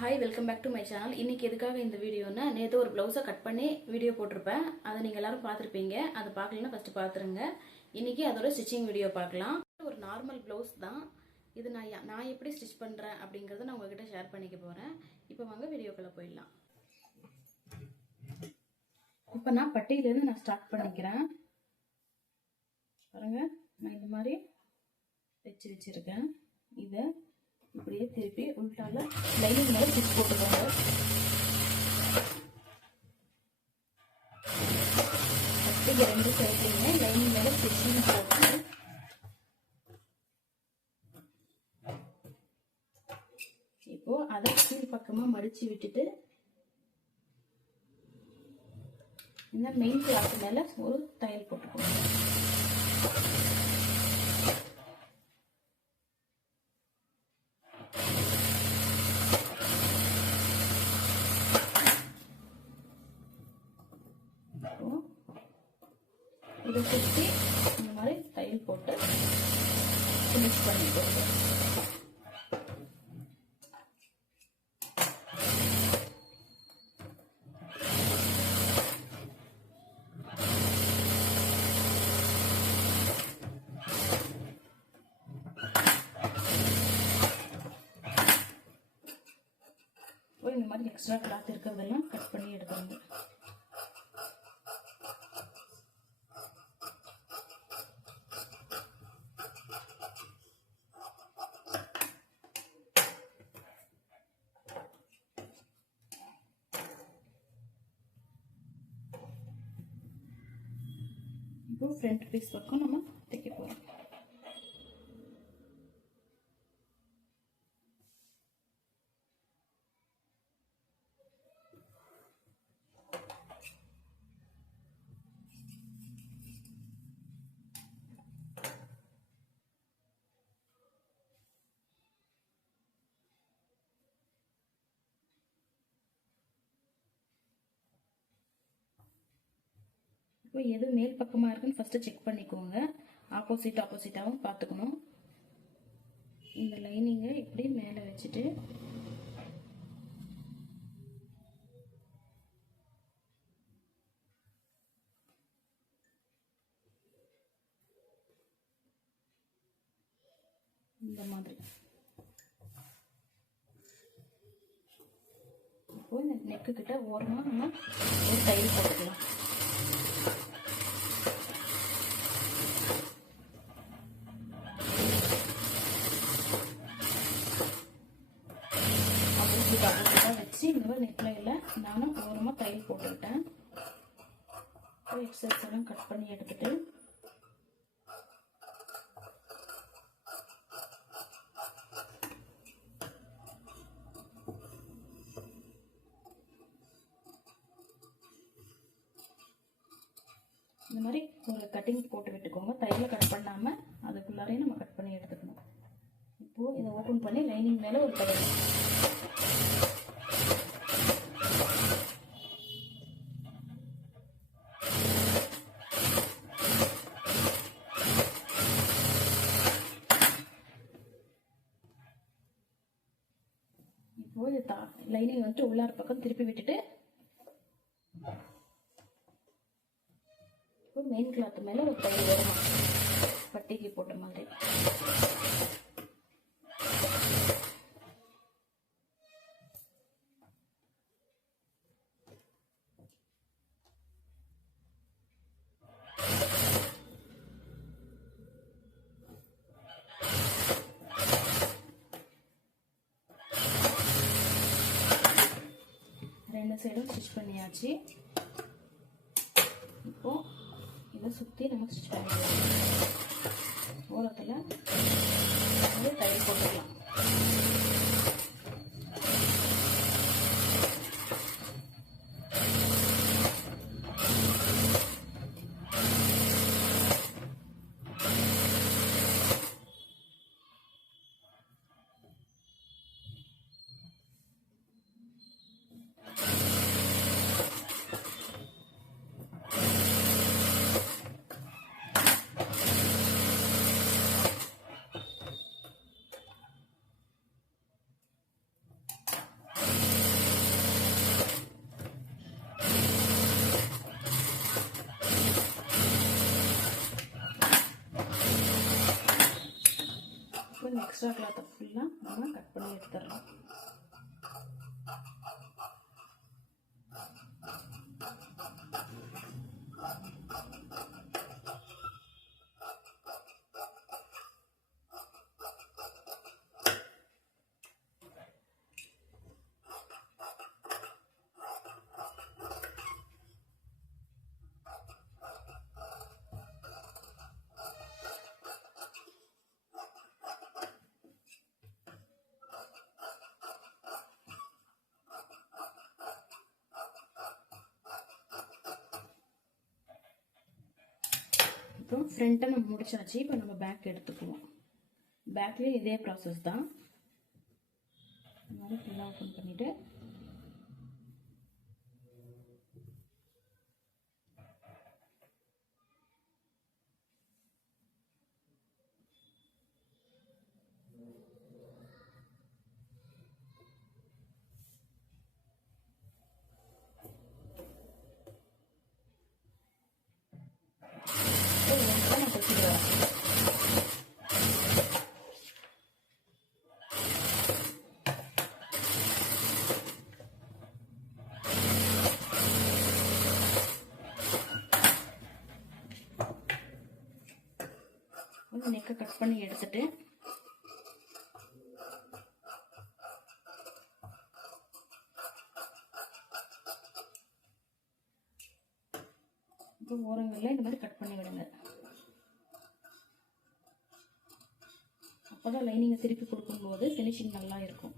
Hi, welcome back to my channel. இன்னைக்கு எதுக்காக இந்த வீடியோன்னா, நேற்று ஒரு ப்ளவுஸை கட் பண்ணி வீடியோ போட்டிருப்பேன். அதை நீங்கள் எல்லாரும் பார்த்துருப்பீங்க. அதை பார்க்கலன்னா ஃபஸ்ட்டு பார்த்துருங்க. இன்னைக்கு அதோட ஸ்டிச்சிங் வீடியோ பார்க்கலாம். ஒரு நார்மல் ப்ளவுஸ் தான் இது. நான் எப்படி ஸ்டிச் பண்ணுறேன் அப்படிங்கிறத நான் உங்ககிட்ட ஷேர் பண்ணிக்க போகிறேன். இப்போ வாங்க வீடியோக்குள்ளே போயிடலாம். இப்போ நான் பட்டியிலேருந்து நான் ஸ்டார்ட் பண்ணிக்கிறேன். பாருங்க, நான் இந்த மாதிரி வச்சிருக்கேன். இதை இப்படியே திருப்பி உள்டால லைனிங் மேலே ஸ்டிச் போட்டுக்கோங்க. ஃபஸ்ட்டு ரெண்டு சைட்லையுமே லைனிங் மேலே ஸ்டிச்சிங் போட்டு இப்போ அதை கீழ் பக்கமாக மடிச்சு விட்டுட்டு இந்த மெயின் கிளாத் மேலே ஒரு தையல் போட்டுக்கோங்க. இதை சுற்றி இந்த மாதிரி தையல் போட்டு ஃபினிஷ் பண்ணிக்கோங்க. இந்த மாதிரி எக்ஸ்ட்ரா கிளாத் இருக்கிறதெல்லாம் கட் பண்ணி எடுத்துருங்க. இப்போ ஃப்ரண்ட் பீஸ் பக்கம் நம்ம தைக்க போறோம். இப்போ எது மேல் பக்கமாக இருக்குன்னு ஃபஸ்ட்டு செக் பண்ணிக்கோங்க. ஆப்போசிட்டாகவும் பார்த்துக்கணும். இந்த லைனிங்கை இப்படி மேலே வச்சுட்டு இந்த மாதிரி இப்போ இந்த நெக்கு கிட்ட ஓரமாக நம்ம ஒரு தையல் போட்டுக்கலாம். வச்சு இந்த நெக்லைன்ல நானும் ஓரமாக தையல் போட்டுக்கிட்டேன். எக்ஸஸ் எல்லாம் கட் பண்ணி எடுத்துட்டு இந்த மாதிரி ஒரு கட்டிங் போட்டு விட்டுக்கோங்க. தையலை கட் பண்ணாம அதுக்குள்ளாரையும் நம்ம கட் பண்ணி எடுத்துக்கணும். இப்போ இதை ஓப்பன் பண்ணி லைனிங் மேல ஒரு தையல். இப்போ இது லைனிங் வந்துட்டு உள்ளார பக்கம் திருப்பி விட்டுட்டு இப்போ மெயின் கிளாத் மேல ஒரு தையல் வரும், பட்டிக்கு போட்ட மாதிரி. ரெண்டு சைடும் ஸ்டிச் பண்ணியாச்சு. இப்போ இதை சுற்றி நம்ம ஸ்டிச் பண்ணிக்கலாம். ஓரத்தில் வந்து தையல் போட்டுக்கலாம். எக்ஸ்ட்ரா கிளாத்தை ஃபுல்லாக நம்ம கட் பண்ணி எடுத்துடலாம். இப்போ ஃப்ரண்ட்டை நம்ம முடிச்சாச்சு. இப்போ நம்ம பேக் எடுத்துக்குவோம். பேக்லேயும் இதே ப்ராசஸ் தான். இந்த மாதிரி ஃபுல்லாக ஓப்பன் பண்ணிவிட்டு நெக்கை கட் பண்ணி எடுத்துட்டு இப்போ ஓரங்களில் இந்த மாதிரி கட் பண்ணி விடுங்க. அப்போதான் லைனிங்கை திருப்பி கொடுக்கும்போது ஃபினிஷிங் நல்லா இருக்கும்.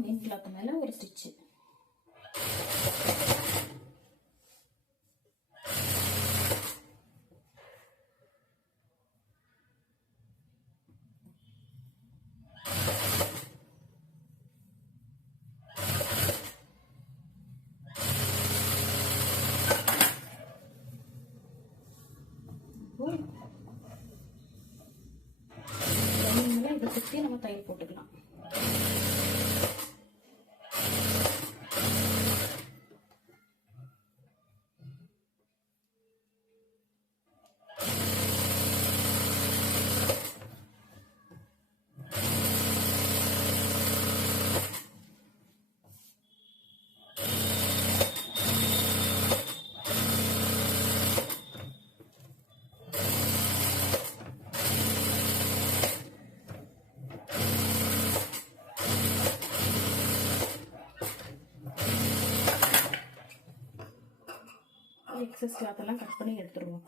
மெயின் கிளாத் மேல ஒரு ஸ்டிச். இதை சுற்றி நம்ம தையல் போட்டுக்கலாம். எக்ஸஸ் கிளாத் எல்லாம் கட் பண்ணி எடுத்துருவோம்.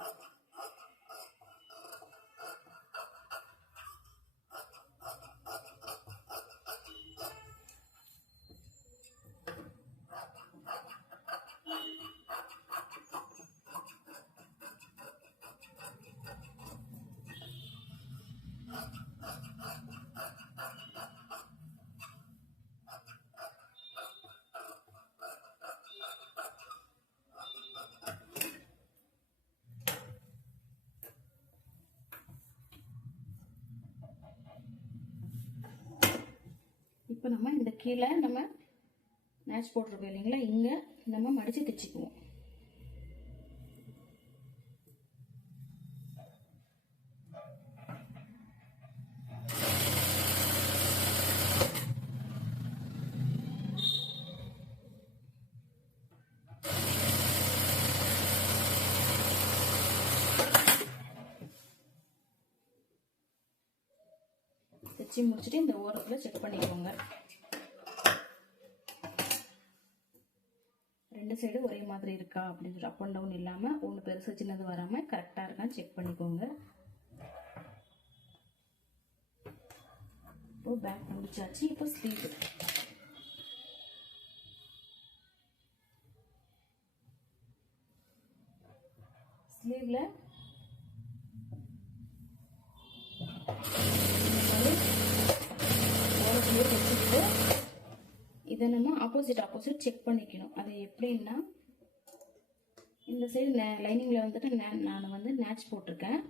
இப்போ நம்ம இந்த கீழே நம்ம மேட்ச் போட்டிருக்கோம் இல்லைங்களா, இங்கே நம்ம மடித்து தைச்சிக்குவோம். தைச்சி முடிச்சுட்டு இந்த ஓரத்தில் செக் பண்ணிக்கோங்க. ரெண்டு சைடு ஒரே மாதிரி இருக்கா அப்படின்னு சொல்லி அப் அண்ட் டவுன் இல்லாமல் ஒன்று பெருசு சின்னது வராமல் கரெக்டாக இருக்கான்னு செக் பண்ணிக்கோங்க. இப்போ பேக் முடிச்சாச்சு. இப்போ ஸ்லீவ். ஸ்லீவில் ஓரத்துலேயே வச்சுக்கிட்டு இதை நம்ம ஆப்போசிட் செக் பண்ணிக்கணும். அது எப்படின்னா, இந்த சைடு லைனிங்கில் வந்துட்டு நான் வந்து நேட்ச் போட்டிருக்கேன்.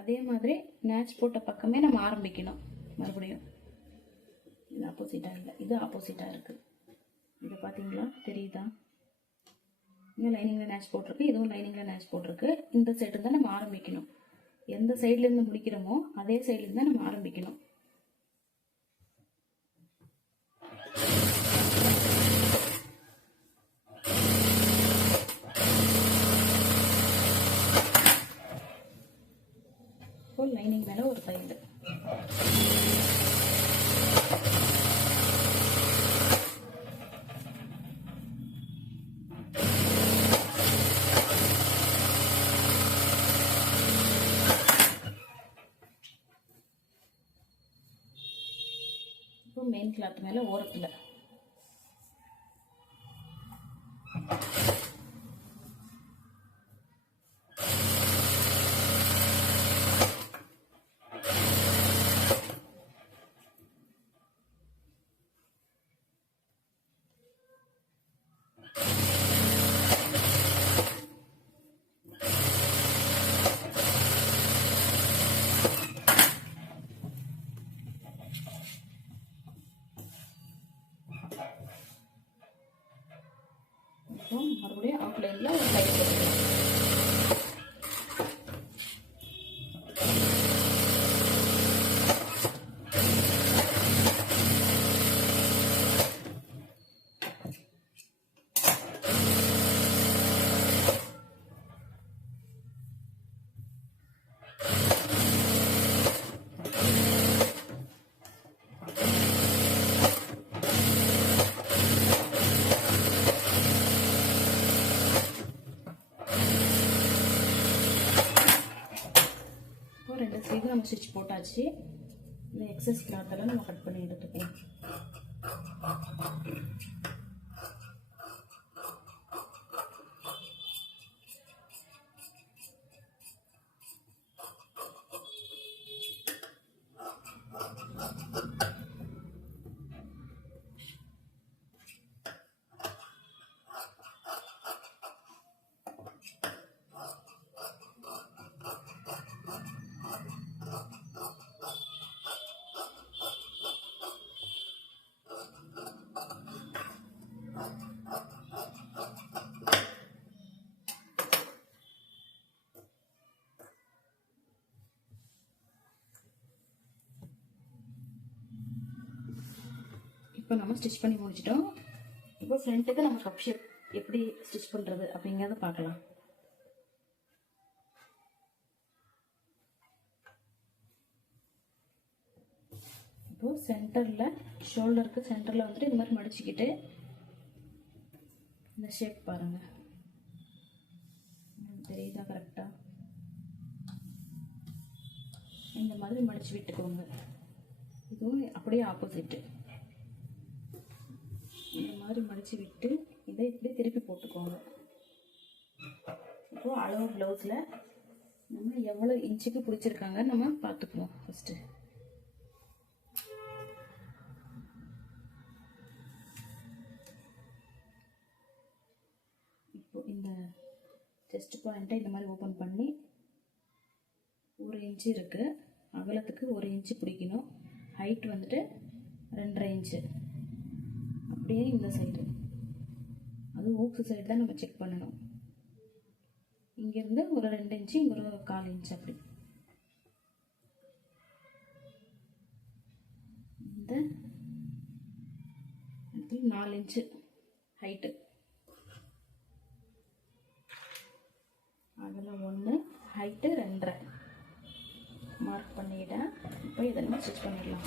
அதே மாதிரி நேட்ச் போட்ட பக்கமே நம்ம ஆரம்பிக்கணும். மறுபடியும் இது ஆப்போசிட்டாக இல்லை, இது ஆப்போசிட்டாக இருக்குது. இதை பார்த்தீங்களா, தெரியுதா? இங்கே லைனிங்கில் நேட்ச் போட்டிருக்கு, இதுவும் லைனிங்கில் நேட்ச் போட்டிருக்கு. இந்த சைடு தான் நம்ம ஆரம்பிக்கணும். எந்த சைட்லேருந்து முடிக்கிறோமோ அதே சைட்லேருந்து தான் நம்ம ஆரம்பிக்கணும். இப்போ லைனிங் மேலே ஒரு தையல். இப்போ மெயின் கிளாத் மேலே ஓரத்தில் மறுபடியும் அவுட்லைனில் ஒரு லைட் போட்டுக்கலாம். ரெண்டு சைடு நம்ம ஸ்டிச் போட்டாச்சு. இந்த எக்ஸஸ் கிளாத்தெல்லாம் நம்ம கட் பண்ணி எடுத்துக்கலாம். இப்போ நம்ம ஸ்டிச் பண்ணி முடிச்சிட்டோம். இப்போ ஃப்ரண்ட்டுக்கு நம்ம கப் ஷேப் எப்படி ஸ்டிச் பண்ணுறது அப்படிங்கிறத பார்க்கலாம். இப்போ சென்டரில் ஷோல்டருக்கு சென்டரில் வந்துட்டு இந்த மாதிரி மடிச்சுக்கிட்டு இந்த ஷேப் பாருங்கள், தெரியுதா கரெக்டாக? இந்த மாதிரி மடித்து விட்டுக்கோங்க. இதுவும் அப்படியே ஆப்போசிட்டு இந்த மாதிரி மடித்து விட்டு இதை இப்படி திருப்பி போட்டுக்கோங்க. இப்போது அளவு ப்ளவுஸில் நம்ம எவ்வளோ இன்ச்சுக்கு பிடிச்சிருக்காங்க நம்ம பார்த்துக்குவோம். ஃபஸ்ட்டு இப்போ இந்த செஸ்ட் பாயிண்ட்டை இந்த மாதிரி ஓப்பன் பண்ணி 1 இன்ச்சு இருக்குது, அகலத்துக்கு 1 இன்ச்சு பிடிக்கணும். ஹைட் வந்துட்டு 2.5 இன்ச்சு. அப்படியே இந்த சைடு, அது ஊக்கு சைடு தான் நம்ம செக் பண்ணணும். இங்கேருந்து ஒரு 2 இன்ச்சு, இங்கே ஒரு 1/4 இன்ச்சு. அப்படி இந்த இடத்துல 4 இன்ச்சு ஹைட்டு, அதில் 1, ஹைட்டு 2.5 மார்க் பண்ணிவிட்டேன். இப்போ இதை நம்ம ஸ்டிச் பண்ணிடலாம்.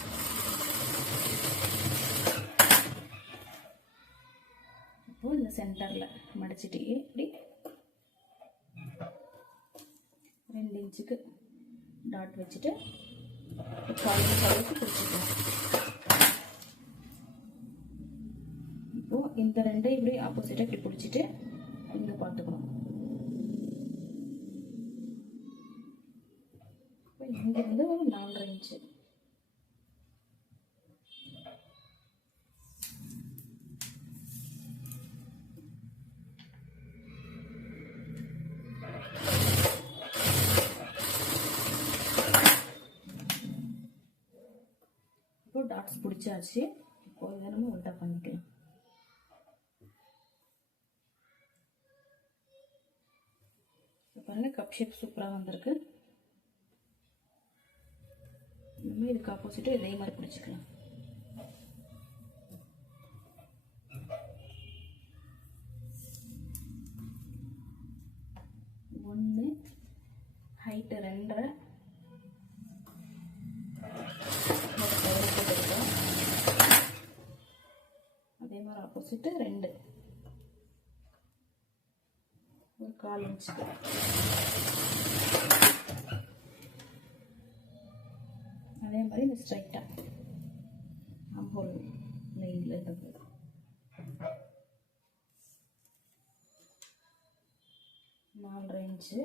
இப்போது இந்த சென்டரில் மடிச்சிட்டு இப்படி 2 இன்ச்சுக்கு டாட் வச்சுட்டு 1/4 இன்ச் அளவுக்கு பிடிச்சிக்கலாம். இப்போது இந்த 2 இப்படி ஆப்போசிட்டாக இப்படி பிடிச்சிட்டு இங்கே பார்த்துக்கணும். இப்போ இங்கேருந்து ஒரு 4.5 இன்ச்சு. இப்போ டாட்ஸ் பிடிச்சாச்சு. இப்போ இதை நம்ம உல்டா பண்ணிக்கலாம். பாருங்க, கப் ஷேப் சூப்பராக வந்திருக்கு. நம்ம இதுக்கு ஆப்போசிட்டு இதே மாதிரி பிடிச்சிக்கலாம். ஒன்று ஹைட்டு 2.5 போட்டுருக்கோம். அதே மாதிரி ஆப்போசிட்டு 2 ஒரு 1/4 இன்ச்சுக்கு. அதே மாதிரி இந்த ஸ்ட்ரைட்டாக அம்போல் லைனில் இருந்து 4.5 இன்ச்சு.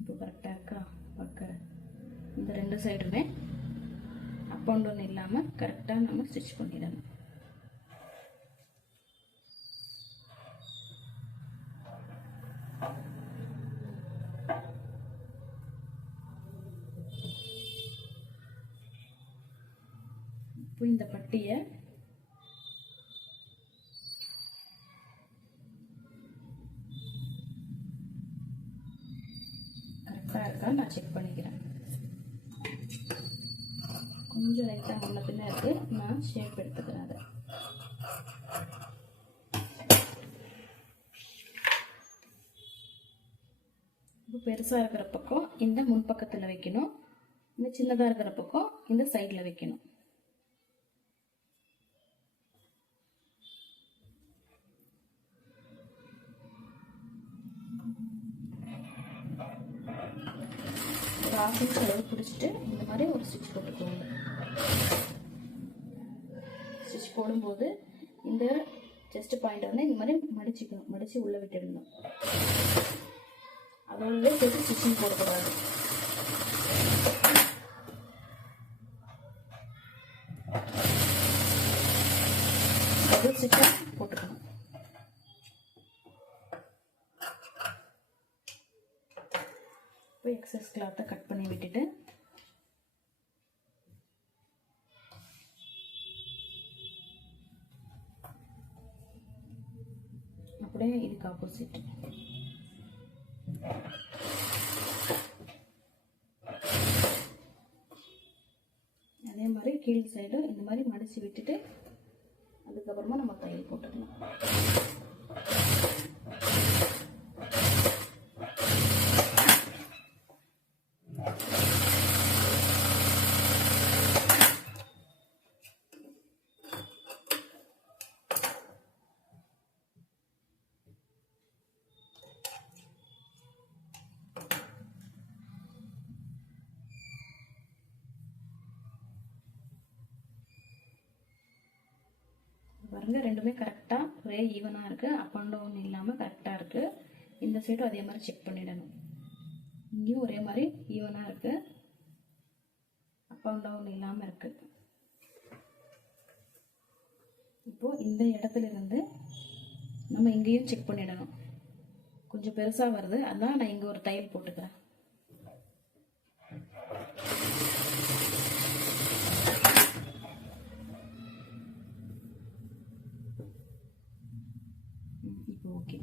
இப்போ கரெக்டாக இருக்கா? பக்கம் இந்த 2 சைடுமே அப் அண்ட் டவுன் இல்லாமல் கரெக்டாக நம்ம ஸ்டிச் பண்ணிடணும். இப்போ இந்த பட்டியை கரெக்டாக இருக்கா நான் செக் பண்ணிக்கிறேன். கொஞ்சம் லைட்டாக முன்ன பின்ன இருக்குது, நான் ஷேப் எடுத்துக்கிறேன். அதை இப்போ பெருசாக இருக்கிற பக்கம் இந்த முன்பக்கத்தில் வைக்கணும், இந்த சின்னதாக இருக்கிற பக்கம் இந்த சைடில் வைக்கணும். ஒரு 1/2 இன்ச் அளவு பிடிச்சிட்டு இந்த மாதிரி ஒரு ஸ்டிச் போட்டுக்கோங்க. ஸ்டிச் போடும்போது இந்த செஸ்ட் பாயிண்ட் வந்து இந்த மாதிரி மடிச்சுக்கணும், மடித்து உள்ளே விட்டுடணும். அதோடவே சேர்த்து ஸ்டிச்சிங் போடக்கூடாது. டபுள் ஸ்டிச்சாக போட்டுக்கணும். இப்போ எக்ஸஸ் கிளாத்தை கட் பண்ணி விட்டுட்டு அப்படியே இதுக்கு ஆப்போசிட் அதே மாதிரி கீழ் சைடு இந்த மாதிரி மடிச்சு விட்டுட்டு அதுக்கப்புறமா நம்ம தையல் போட்டுக்கலாம். பாருங்க, ரெண்டுமே கரெக்டாக ஒரே ஈவனாக இருக்குது. அப் அண்ட் டவுன் இல்லாமல் கரெக்டாக இருக்குது. இந்த சைடும் அதே மாதிரி செக் பண்ணிடணும். இங்கேயும் ஒரே மாதிரி ஈவனாக இருக்குது, அப் அண்ட் டவுன் இல்லாமல் இருக்குது. இப்போது இந்த இடத்துல இருந்து நம்ம இங்கேயும் செக் பண்ணிடணும். கொஞ்சம் பெருசாக வருது, அதான் நான் இங்கே ஒரு தையல் போட்டுக்கிறேன். இப்போ ஓகே.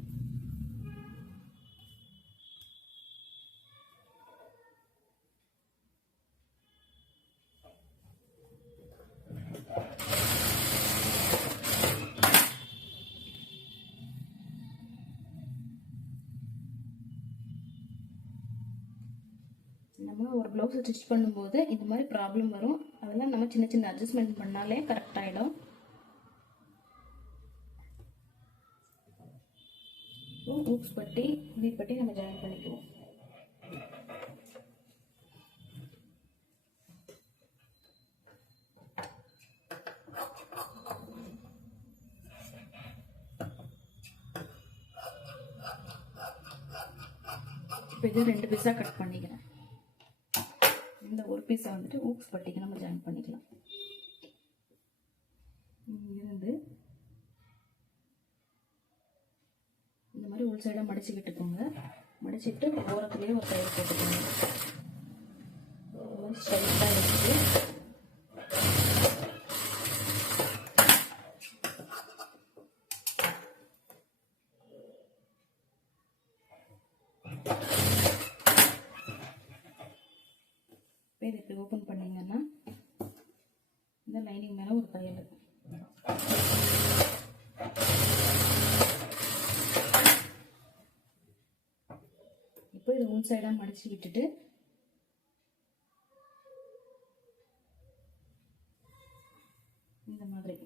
நம்ம ஒரு ப்ளவுஸ் ஸ்டிச் பண்ணும்போது இந்த மாதிரி ப்ராப்ளம் வரும். அதெல்லாம் நம்ம சின்ன சின்ன அட்ஜஸ்ட்மெண்ட் பண்ணாலே கரெக்ட் ஆகிடும். ஊக்ஸ் பட்டி, உளி பட்டி நம்ம ஜாயின் பண்ணிக்குவோம். இப்போ இது 2 பீஸாக கட் பண்ணிக்கிறேன். இந்த ஒரு பீஸை வந்துட்டு ஊக்ஸ் பட்டிக்கு நம்ம ஜாயின் பண்ணிக்கலாம். இருந்து இந்த மாதிரி உள் சைடாக மடிச்சு விட்டுக்கோங்க. மடிச்சுட்டு ஓரத்துலேயே ஒரு தையல் போட்டுக்கோங்க. ஸ்ட்ரைட்டாக வச்சுட்டு இதை இப்படி ஓப்பன் பண்ணிங்கன்னா இந்த லைனிங் மேலே ஒரு தையல். இப்போ இதை உள் சைடாக மடிச்சு விட்டுட்டு இந்த மாதிரி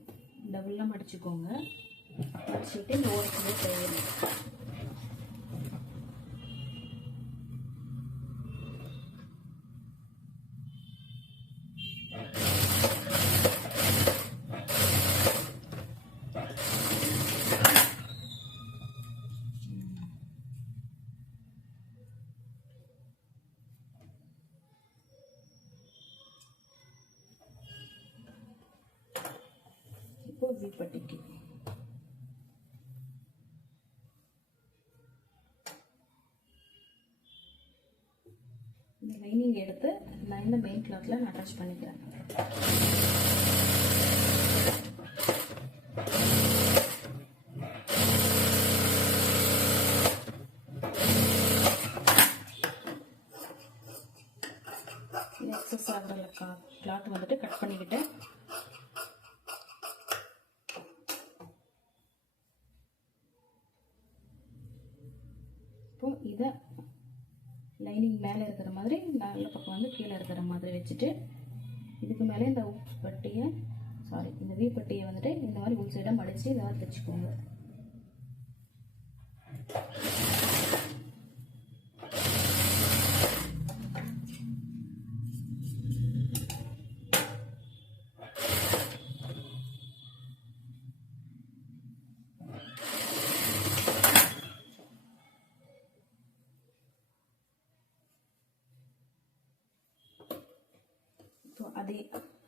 டபுளாக மடிச்சுக்கோங்க. மடிச்சுட்டு இந்த ஓரத்துலேயே தையல். இப்போ வி பட்டிக்கு இந்த லைனிங் எடுத்து நான் இந்த மெயின் கிளாத்ல அட்டாச் பண்ணிக்கிறேன். எக்ஸஸ் ஆகிற கிளாத் வந்துட்டு கட் பண்ணிக்கிட்டேன். இப்போ இதை லைனிங் மேலே இருக்கிற மாதிரி நல்ல பக்கம் வந்து கீழே இருக்கிற மாதிரி வச்சுட்டு இதுக்கு மேலே இந்த பட்டியை இந்த வி பட்டியை வந்துட்டு இந்த மாதிரி உள் சைடாக மடித்து இதை தைச்சிக்கோங்க.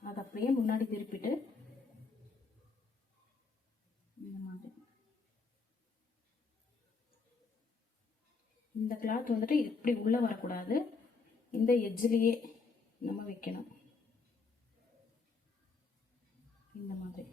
அதை அப்படியே முன்னாடி திருப்பிட்டு இந்த மாதிரி இந்த கிளாத் வந்துட்டு இப்படி உள்ள வரக்கூடாது. இந்த எட்ஜ்லயே நம்ம வைக்கணும். இந்த மாதிரி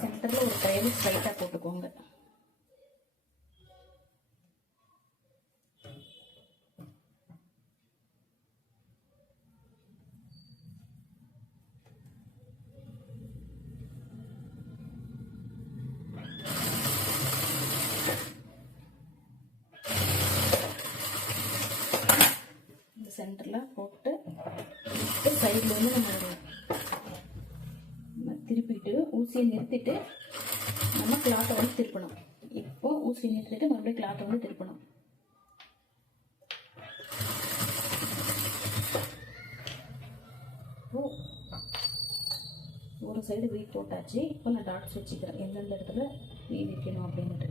சென்டர்ல ஒரு தையல் ஸ்ட்ரைட்டா போட்டுக்கோங்க. இந்த சென்டர்ல போட்டு சைடுல வந்து நம்ம திருப்பிட்டு ஊசியை நிறுத்திட்டு நம்ம கிளாத்தை வந்து திருப்பணும். இப்போ ஊசியை நிறுத்திட்டு மறுபடியும் கிளாத்தை வந்து திருப்பணும். ஒரு சைடு வீ போட்டாச்சு. இப்போ நான் டாட்ஸ் வச்சுக்கிறேன் எந்தெந்த இடத்துல வீ வைக்கணும் அப்படின்ட்டு.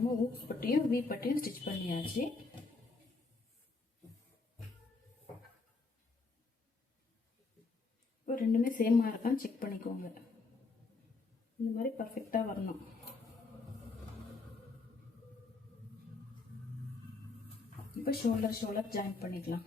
நம்ம ஊக்ஸ் பட்டியும் வி பட்டியும் ஸ்டிச் பண்ணியாச்சு. இப்போ ரெண்டுமே சேமாக இருக்கான்னு செக் பண்ணிக்கோங்க. இந்த மாதிரி பர்ஃபெக்டாக வரணும். இப்போ ஷோல்டர் ஜாயின் பண்ணிக்கலாம்.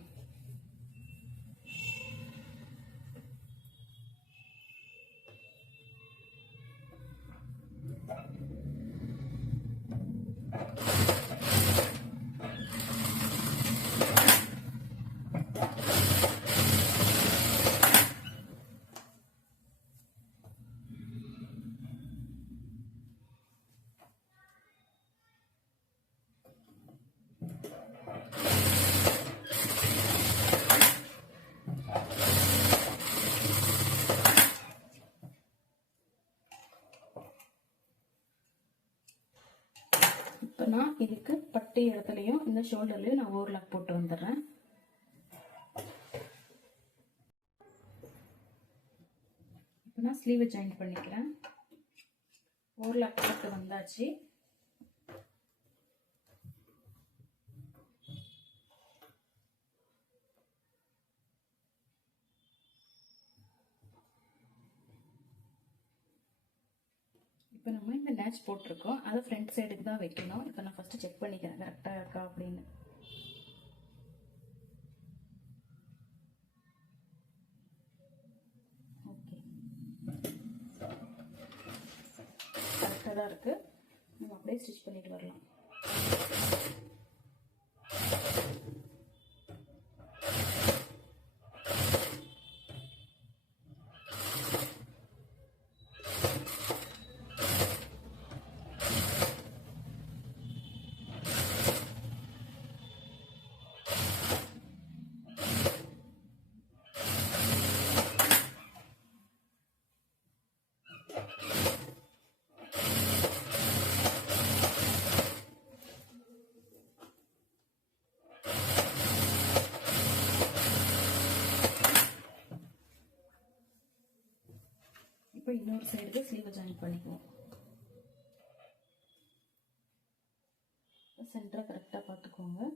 இப்போ நான் இதுக்கு பட்டி இடத்துலையும் இந்த ஷோல்டர்லையும் நான் ஓவர்லாக் போட்டு வந்துடுறேன். இப்போ நான் ஸ்லீவை ஜாயின் பண்ணிக்கிறேன். ஓவர்லாக் போட்டு வந்தாச்சு. இப்போ நம்ம இந்த நேச் போட்டிருக்கோம், அதை ஃப்ரண்ட் சைடுக்கு தான் வைக்கணும். இப்போ நான் ஃபஸ்ட்டு செக் பண்ணிக்கிறேன் கரெக்டாக இருக்கா அப்படின்னு. ஓகே, கரெக்டாக தான் இருக்குது. நம்ம அப்படியே ஸ்டிச் பண்ணிட்டு வரலாம். இப்போ இன்னொரு சைடுக்கு ஸ்லீவை ஜாயின் பண்ணிக்குவோம். சென்டரை கரெக்டாக பார்த்துக்கோங்க.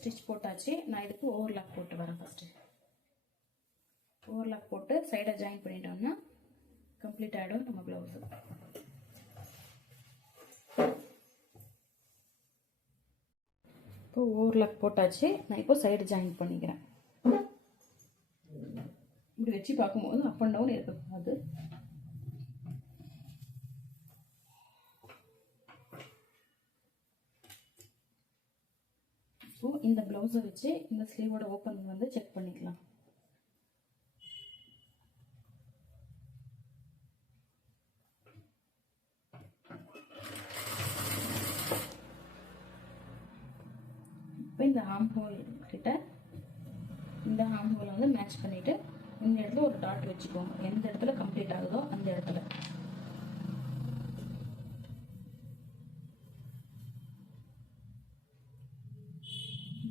ஸ்டிச் போட்டாச்சு. நான் இதுக்கு ஓவர்லாக் போட்டு வரேன். ஃபஸ்ட்டு ஓவர்லாக் போட்டு சைடை ஜாயின் பண்ணிட்டோம்னா கம்ப்ளீட் ஆகிடும் நம்ம ப்ளவுஸு. இப்போ ஓவர்லாக் போட்டாச்சு. நான் இப்போ சைடு ஜாயின் பண்ணிக்கிறேன். இப்படி வச்சு பார்க்கும்போது அப் அண்ட் டவுன் இருக்கக்கூடாது. இப்போ இந்த ப்ளவுஸை வச்சு இந்த ஸ்லீவோட ஓப்பன் வந்து செக் பண்ணிக்கலாம். இப்போ இந்த ஆர்ம் ஹோல் கிட்ட இந்த ஆர்ம் ஹோலை வந்து மேட்ச் பண்ணிட்டு இந்த இடத்துல ஒரு டாட் வச்சுக்கோங்க. எந்த இடத்துல கம்ப்ளீட் ஆகுதோ அந்த இடத்துல.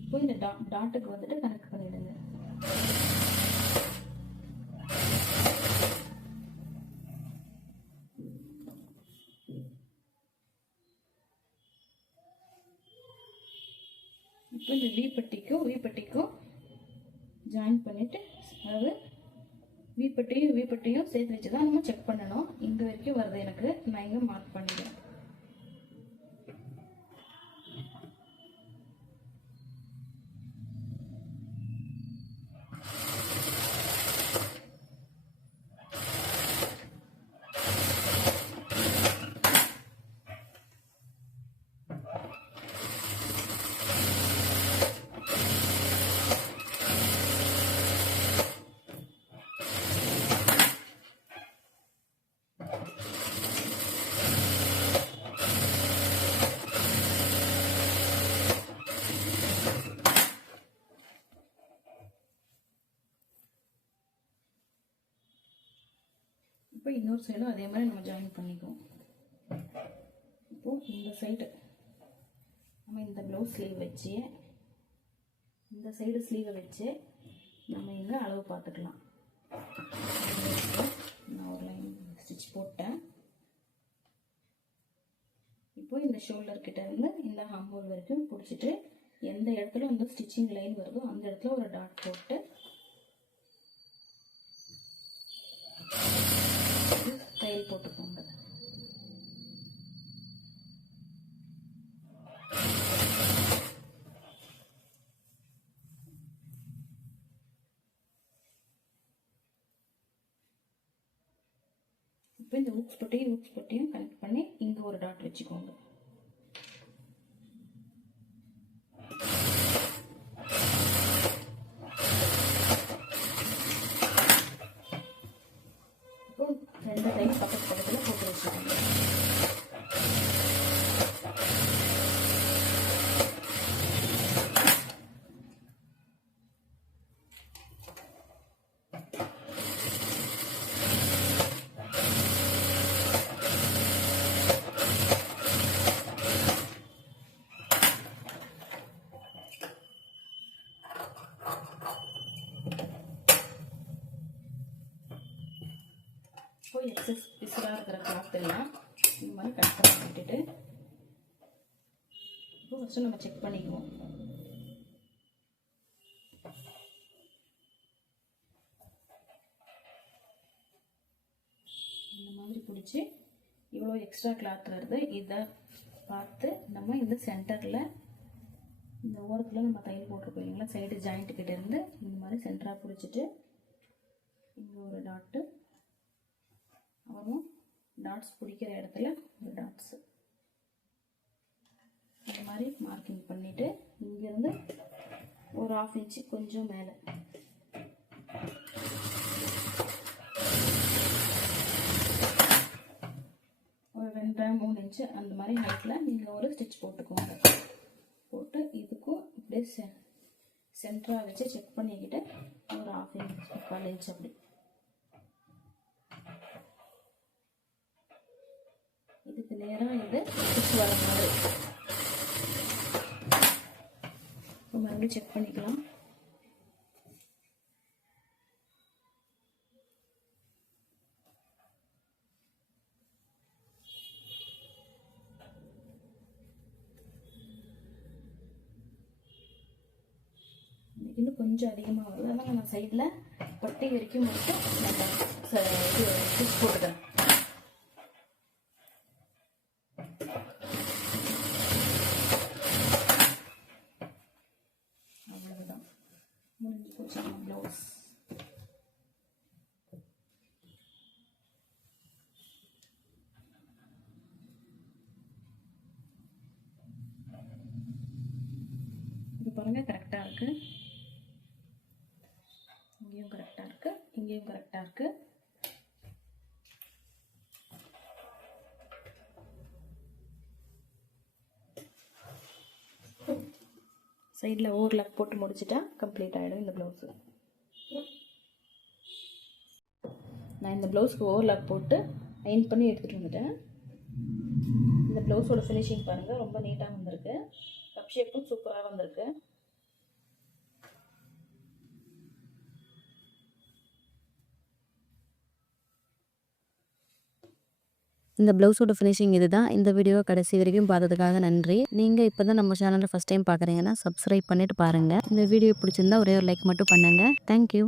இப்போ இந்த டாட்டுக்கு வந்துட்டு கனெக்ட் பண்ணிடுங்க. இப்போ இந்த வி பட்டிக்கும் ஜாயின் பண்ணிட்டு, அதாவது வி பட்டியும் சேர்த்து வச்சு தான் நம்ம செக் பண்ணணும். இங்க வரைக்கும் வருது எனக்கு, நான் இங்க மார்க் பண்ணிடுறேன். இன்னொரு சைடும் அதே மாதிரி நம்ம ஜாயின் பண்ணிக்குவோம். இப்போது இந்த சைடு நம்ம இந்த ப்ளவுஸ் ஸ்லீவ் வச்சு இந்த சைடு ஸ்லீவை வச்சு நம்ம இங்கே அளவு பார்த்துக்கலாம். நான் ஒரு லைன் ஸ்டிச் போட்டேன். இப்போ இந்த ஷோல்டர் கிட்ட இருந்து இந்த ஆர்ம் ஹோல் வரைக்கும் பிடிச்சிட்டு எந்த இடத்துல வந்து ஸ்டிச்சிங் லைன் வருதோ அந்த இடத்துல ஒரு டாட் போட்டு தையல் போட்டுக்கோங்க. இப்போ இந்த ஊக்ஸ் பட்டியும் கனெக்ட் பண்ணி இங்கே ஒரு டாட் வச்சுக்கோங்க. இப்போ 2 டைம் பக்கத்தில் போட்டு வச்சுக்கோங்க. இப்போ எக்ஸஸ் பிசுறாக இருக்கிற கிளாத் எல்லாம் இந்த மாதிரி கட் பண்ணி விட்டுட்டு இப்போ ஃபஸ்ட்டு நம்ம செக் பண்ணிக்குவோம். இந்த மாதிரி பிடிச்சி இவ்வளோ எக்ஸ்ட்ரா கிளாத் வருது. இதை பார்த்து நம்ம இந்த சென்டரில் இந்த ஓரத்தில் நம்ம தையல் போட்டிருக்கோம் இல்லைங்களா, சைடு ஜாயிண்ட்டுக்கிட்ட இருந்து இந்த மாதிரி சென்டராக பிடிச்சிட்டு இங்கே ஒரு டாட்டு, அப்புறம் டாட்ஸ் பிடிக்கிற இடத்துல ஒரு டாட்ஸ் இந்த மாதிரி மார்க்கிங் பண்ணிவிட்டு இங்கேருந்து ஒரு 1/2 இன்ச்சு கொஞ்சம் மேலே ஒரு 2-3 இன்ச்சு அந்த மாதிரி ஹைட்டில் நீங்கள் ஒரு ஸ்டிச் போட்டுக்கோங்க. போட்டு இதுக்கும் இப்படியே சென்டராக வச்சு செக் பண்ணிக்கிட்டு ஒரு 1/2 இன்ச் 1/4 இன்ச் அப்படி இதுக்கு நேராக இது ஸ்டிச் வர மாதிரி மறுபடியும் செக் பண்ணிக்கலாம். இன்னும் கொஞ்சம் அதிகமாக வருது, அதனால் நான் சைடில் பட்டை வரைக்கும் மட்டும் நம்ம இது ஸ்டிச் போட்டுக்கிறேன். அவ்வளவுதான், முடிஞ்சு போச்சு நம்ம ப்ளவுஸ். இது பாருங்க, கரெக்டாக இருக்கு. இங்கேயும் கரெக்டாக இருக்கு, இங்கேயும் கரெக்டாக இருக்கு. சைடில் ஓவர்லாக் போட்டு முடிச்சுட்டா கம்ப்ளீட் ஆகிடும் இந்த ப்ளவுஸு. நான் இந்த ப்ளவுஸ்க்கு ஓவர்லாக் போட்டு அயன் பண்ணி எடுத்துகிட்டு வந்துட்டேன். இந்த ப்ளவுஸோட ஃபினிஷிங் பாருங்கள், ரொம்ப நீட்டாக வந்திருக்கு. கப் ஷேப்பும் சூப்பராக வந்திருக்கு. இந்த ப்ளவுஸோட ஃபினிஷிங் இதுதான். இந்த வீடியோ கடைசி வரைக்கும் பார்த்ததுக்காக நன்றி. நீங்கள் இப்போ தான் நம்ம சேனலை ஃபஸ்ட் டைம் பார்க்குறீங்கன்னா சப்ஸ்கிரைப் பண்ணிட்டு பாருங்கள். இந்த வீடியோ பிடிச்சிருந்தா ஒரே ஒரு லைக் மட்டும் பண்ணுங்கள். தேங்க்யூ.